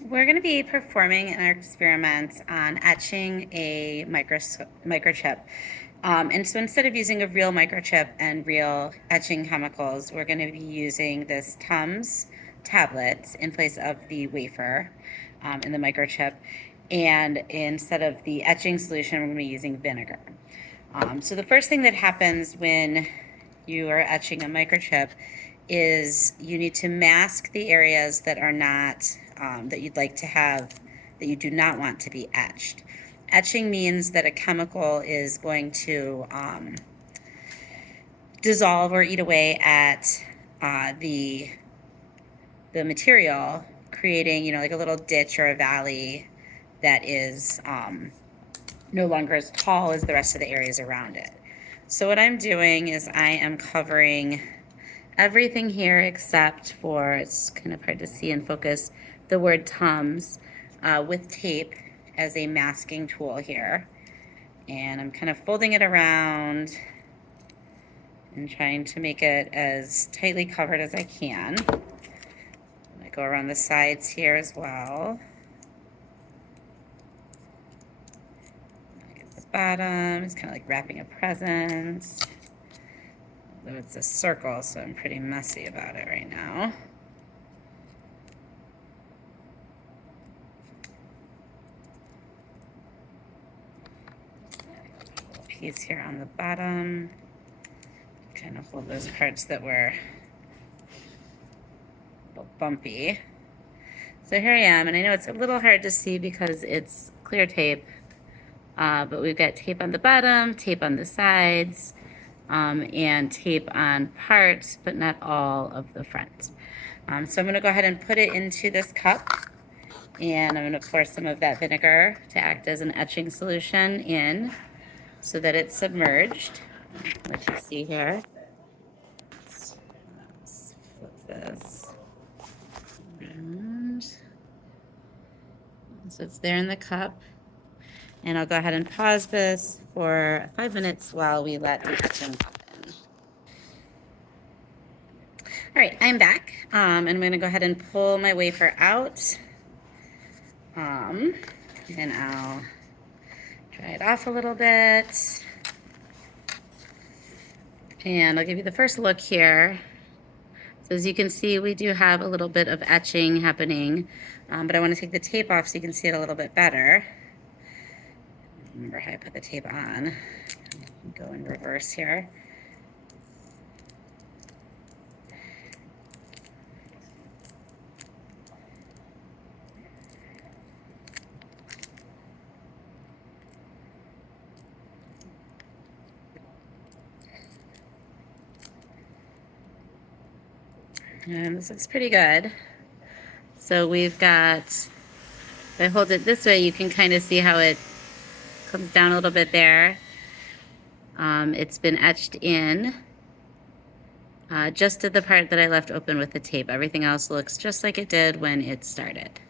We're going to be performing an experiment on etching a microchip. And so instead of using a real microchip and real etching chemicals, we're going to be using this Tums tablet in place of the wafer in the microchip. And instead of the etching solution, we're going to be using vinegar. So the first thing that happens when you are etching a microchip is you need to mask the areas that are not, that you'd like to have, that you do not want to be etched. Etching means that a chemical is going to dissolve or eat away at the material, creating, like a little ditch or a valley that is no longer as tall as the rest of the areas around it. So what I'm doing is I am covering everything here except for, it's kind of hard to see in focus, the word Tums with tape as a masking tool here. And I'm kind of folding it around and trying to make it as tightly covered as I can. I go around the sides here as well. At the bottom, it's kind of like wrapping a present. Although it's a circle, so I'm pretty messy about it right now. Piece here on the bottom. Kind of hold those parts that were a little bumpy. So here I am, and I know it's a little hard to see because it's clear tape, but we've got tape on the bottom, tape on the sides, and tape on parts, but not all of the front. So I'm going to go ahead and put it into this cup, and I'm going to pour some of that vinegar to act as an etching solution in so that it's submerged. What you see here. Let's flip this. And so it's there in the cup. And I'll go ahead and pause this for 5 minutes while we let the etching happen. All right, I'm back. And I'm going to go ahead and pull my wafer out. And I'll dry it off a little bit. And I'll give you the first look here. So as you can see, we do have a little bit of etching happening, but I want to take the tape off so you can see it a little bit better. Remember how I put the tape on. Go in reverse here. And this looks pretty good. So we've got, if I hold it this way, you can kind of see how it comes down a little bit there. It's been etched in just to the part that I left open with the tape. Everything else looks just like it did when it started.